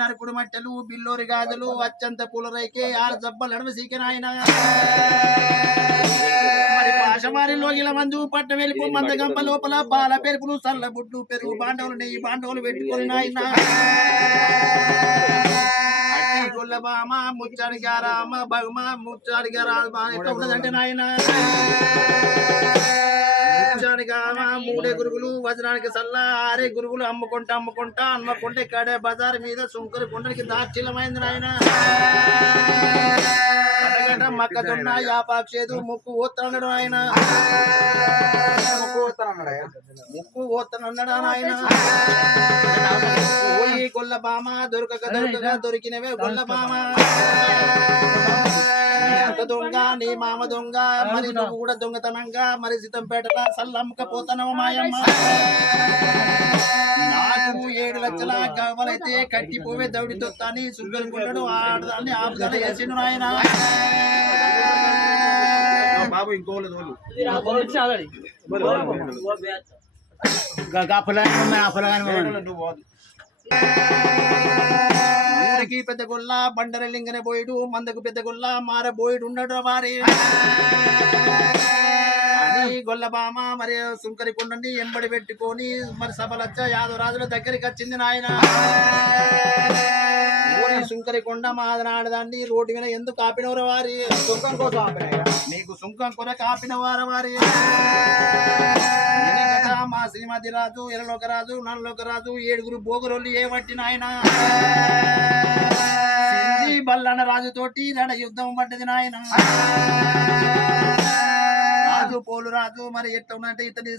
నరుకుడు మట్టెలు బిల్లోరి గాజులు అచ్చంత పులరైకే ఆరు జబ్బలు నడుమ సీకెనాయన మరి పాశమారిలో ఇలా మందు పట్ట వెళ్ళిపో మంద గంప లోపల పాల పెరుపులు సల్ల బుడ్లు పెరుగు బాండవులు నెయ్యి బాండవులు పెట్టుకొని నాయన గొల్లబామ ముచ్చాడి గారామ బహుమ ముచ్చాడి గారామ ఎట్లా ఉన్నదంటే నాయన మూడే గురుగులు వజ్రానికి సల్లా ఆరే గురుగులు అమ్ముకుంటా అమ్మకుంటే కడే బజార్ మీద సుంకరి కొండనికి దార్చిలమైంది నాయన మక్కజొన్న యాపాక్షేదు ముక్కు ఓత్తన్నాడు ఆయన ముక్కు ఓత్తనన్నాడు ఆయన పోయి గొల్లబామ దొరకక దొరికినవే గొల్లబామ దొంగ నీ మామ దొంగ మరి నువ్వు కూడా దొంగతనంగా మరి సితంపేటల సల్లమ్మకపోతానవ మాయమ్మ నాకు 7 లక్షల కావాలైతే కట్టిపోవే దౌడి తొత్తాని సుగ్గలుకుంటాడు ఆడదాన్ని ఆపుదల వేసిండు నాయన బాబు ఇంకోళ్ళు ఊరికి పెద్ద గొల్ల బండరలింగనే పోయిడు మందకు పెద్ద గొల్ల మారబోయిడు ఉన్నాడు వారి గొల్లబామ మరి సుంకరి కొండని ఎంబడి పెట్టుకొని మరి సభలచ్చ యాదవరాజుల దగ్గరికి వచ్చింది నాయన సుంకరి కొండ మాదనాడదాన్ని రోడ్డు మీద ఎందుకు ఆపినవారు వారి సుంకం కోసం ఆపిన నీకు సుంకం కొర కాపిన వారు వారి మా శ్రీమతి రాజు ఎర్రలోకరాజు నల్లలోకరాజు 7 బోగరోళ్ళు ఏమట్టి నాయన బల్లన్న రాజుతోటి రణ యుద్ధం పడ్డది నాయన రాజు పోలు రాజు మరి ఎట్లా ఉన్నట్టు ఇతని